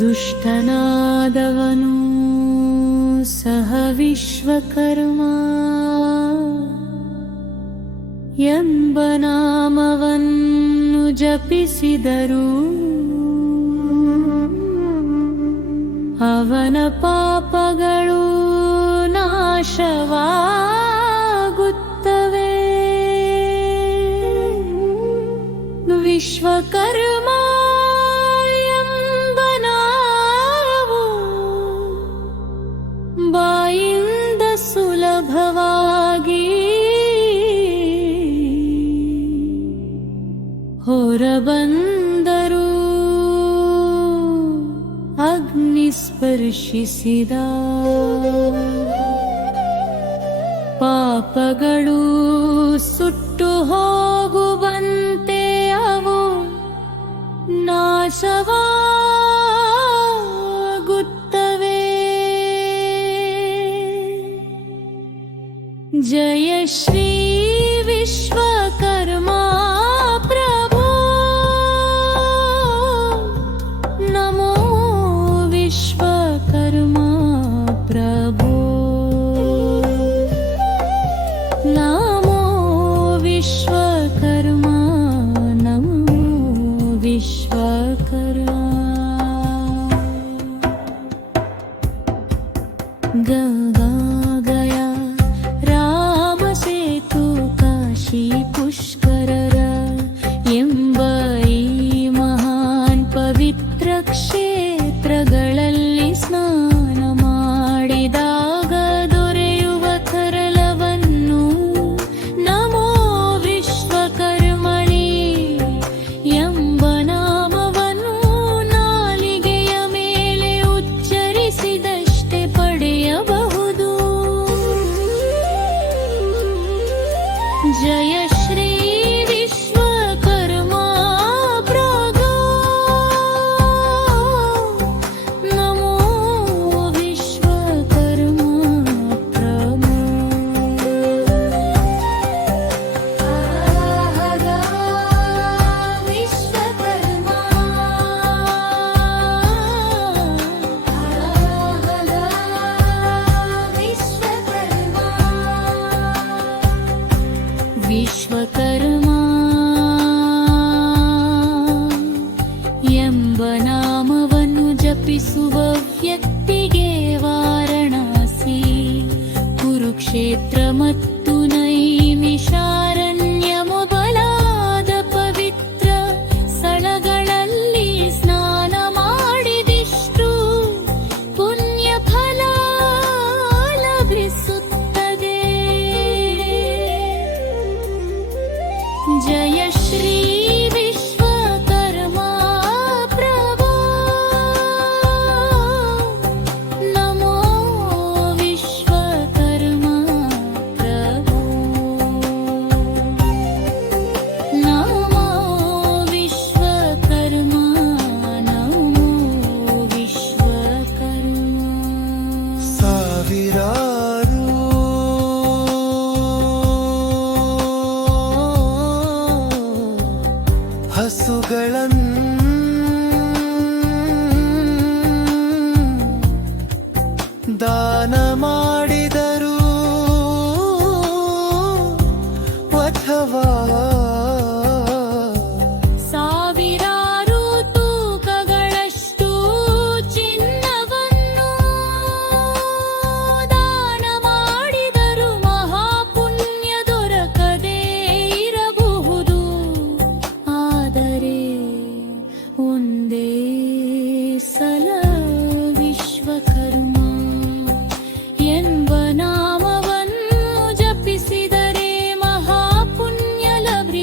ದುಷ್ಟನಾದವನು ಸಹ ವಿಶ್ವಕರ್ಮ ಎಂಬ ನಾಮವನ್ನು ಜಪಿಸಿದರು ಅವನ ಪಾಪಗಳು ನಾಶವಾಗುತ್ತವೆ. ವಿಶ್ವಕರ್ಮ ಎಂಬ ನಾಮವು ಬಾಯಿಂದ ಸುಲಭವಾಗಿ ಹೊರಬಂದರು ಅಗ್ನಿ ಸ್ಪರ್ಶಿಸಿದ ಪಾಪಗಳು ಸುಟ್ಟು ಹೋಗುವಂತೆ ಅವು ನಾಶವಾಗುತ್ತವೆ. ಜಯ ಶ್ರೀ ವಿಶ್ವಕರ್ಮ ಪ್ರಭು, ನಮೋ ವಿಶ್ವಕರ್ಮ ಪ್ರಭು, ನಮೋ ವಿಶ್ವಕರ್ಮ, ನಮೋ ವಿಶ್ವಕರ್ಮ. ಗಂಗಾ ಗಯಾ ರಾಮ ಸೇತು ಕಾಶಿ ಪುಷ್ಕರರ ಎಂಬ ಈ ಮಹಾನ್ ಪವಿತ್ರ ಕ್ಷೇತ್ರಗಳಲ್ಲಿ ಸ್ನಾನ ಮಾಡಿದಾಗ ದೊರೆಯುವ ಕರಲವನ್ನು ನಮೋ ವಿಶ್ವಕರ್ಮಣಿ ಎಂಬ ನಾಮವನ್ನು ನಾಲಿಗೆಯ ಮೇಲೆ ಉಚ್ಚರಿಸಿದಷ್ಟೇ ಪಡೆಯಬಹುದು. ಜಯ ಶ್ರೀ ವಿಶ್ವಕರ್ಮ ಪ್ರಭು, ನಮೋ ವಿಶ್ವಕರ್ಮ ಪ್ರಭು. ವಿಶ್ವಕರ್ಮ ವಿಶ್ವಕರ್ಮ ಎಂಬ ನಾಮವನ್ನು ಜಪಿಸುವ ವ್ಯಕ್ತಿಗೆ ವಾರಣಾಸಿ, ಕುರುಕ್ಷೇತ್ರ ಮತ್ತು ನೈಮಿಷಾರಣ್ಯ ಮೊದಲಾದ ಪವಿತ್ರ ಸ್ಥಳಗಳಲ್ಲಿ ಸ್ನಾನ ಮಾಡಿದಿಷ್ಟು ಪುಣ್ಯ ಫಲ ಲಭಿಸುತ್ತದೆ. ಜಯ ಶ್ರೀ ವಿಶ್ವಕರ್ಮ ಪ್ರಭು, ನಮೋ ವಿಶ್ವಕರ್ಮ ಪ್ರಭು, ನಮೋ ವಿಶ್ವಕರ್ಮ, ನಮೋ ವಿಶ್ವಕರ್ಮ. ಸಾವಿರಾರು ಹಸುಗಳನ್ನು ದಾನ ಮಾಡಿದರು ಅಥವಾ ಸಾವಿರಾರು ತೂಕಗಳಷ್ಟು ಚಿನ್ನವನ್ನು ದಾನ ಮಾಡಿದರು ಮಹಾಪುಣ್ಯ ದೊರಕದೇ ಇರಬಹುದು. ಆದರೆ ಒಂದೇ ಸಲ ವಿಶ್ವಕರ್ಮ ಎಂಬ ನಾಮವನ್ನು ಜಪಿಸಿದರೆ ಮಹಾಪುಣ್ಯ ಲಭಿಸುತ್ತದೆ.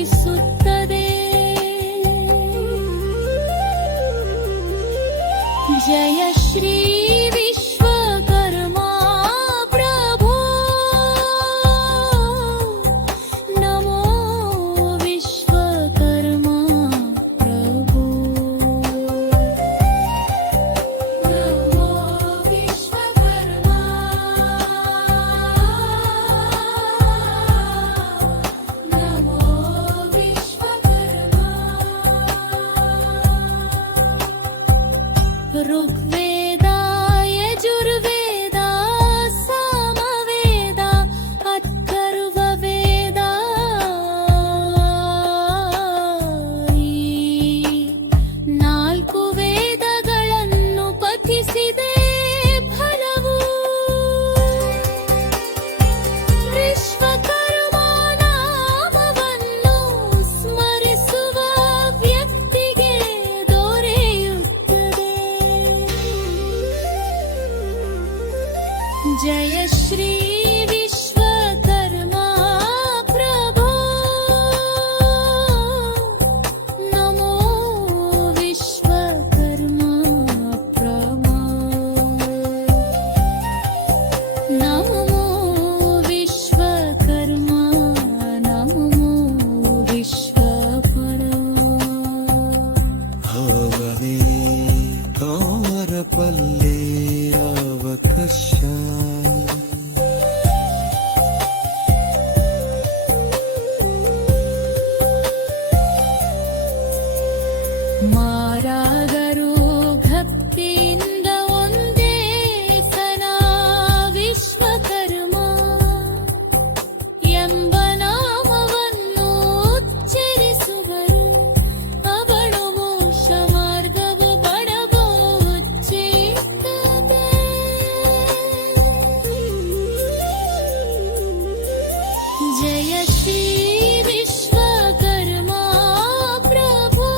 ಋಗ್ವೇದ ಯಜುರ್ವೇದ ಸಾಮವೇದ ಅಥರ್ವ ವೇದ ಈ 4 ವೇದಗಳನ್ನು ಪಠಿಸಿದೆ ಫಲವು ವಿಶ್ವಕರ್ಮ ನಾಮವನ್ನು ಸ್ಮರಿಸುವ ವ್ಯಕ್ತಿಗೆ ದೊರೆಯುತ್ತದೆ. ಜಯ ಶ್ರೀ ವಿಶ್ವಕರ್ಮ ಪ್ರಭೋ ನಮೋ ವಿಶ್ವಕರ್ಮ ಪ್ರಭೋ ನಮೋ ವಿಶ್ವಕರ್ಮ ನಮೋ ವಿಶ್ವಕರ್ಮ ಅವನೇ ಅವರ ಪಲ್ಲೆ ಅವಕಾಶ ಮಾರಾಗರು ಭಕ್ತಿಯಿಂದ ಒಂದೇ ಸನ ವಿಶ್ವಕರ್ಮ ಎಂಬ ನಾಮವನ್ನು ಉಚ್ಚರಿಸುವರು. ಅವಳು ಮೋಕ್ಷ ಮಾರ್ಗವು ಬಡಬುಚ್ಚಿತ್ತದೆ. ಜಯ ಶ್ರೀ ವಿಶ್ವಕರ್ಮ ಪ್ರಭೋ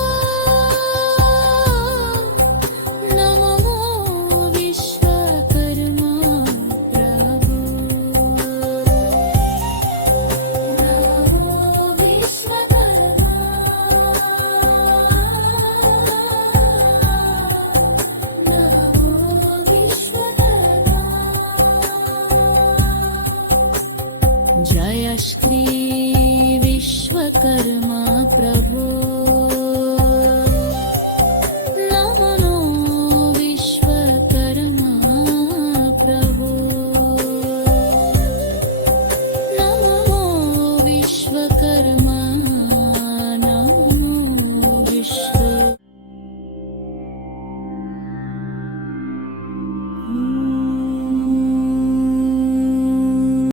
ನಮೋ ವಿಶ್ವಕರ್ಮ ಪ್ರಭೋ ನಮೋ ವಿಶ್ವಕರ್ಮ ನಮೋ ವಿಶ್ವಕರ್ಮ. ಜಯ ಶ್ರೀ ವಿಶ್ವಕರ್ಮ